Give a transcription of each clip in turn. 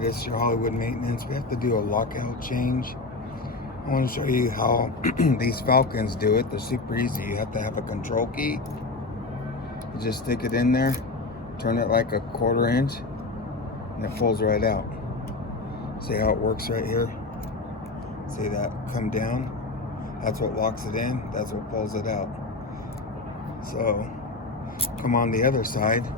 This is your Hollywood maintenance. We have to do a lockout change. I want to show you how these Falcons do it. They're super easy. You have to have a control key. You just stick it in there, turn it like a 1/4 inch, and it folds right out. See how it works right here? See that come down? That's what locks it in. That's what pulls it out. So come on the other side.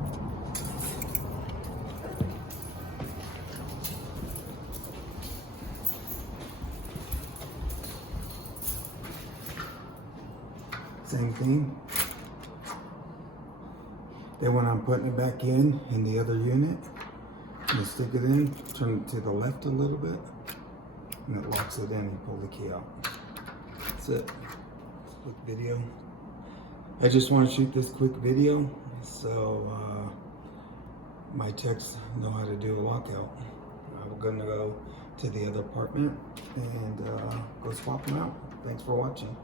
Same thing. Then when I'm putting it back in the other unit, you stick it in, turn it to the left a little bit, and it locks it in and pull the key out. That's it. Quick video. I just want to shoot this quick video so my techs know how to do a lockout. I'm gonna go to the other apartment and go swap them out. Thanks for watching.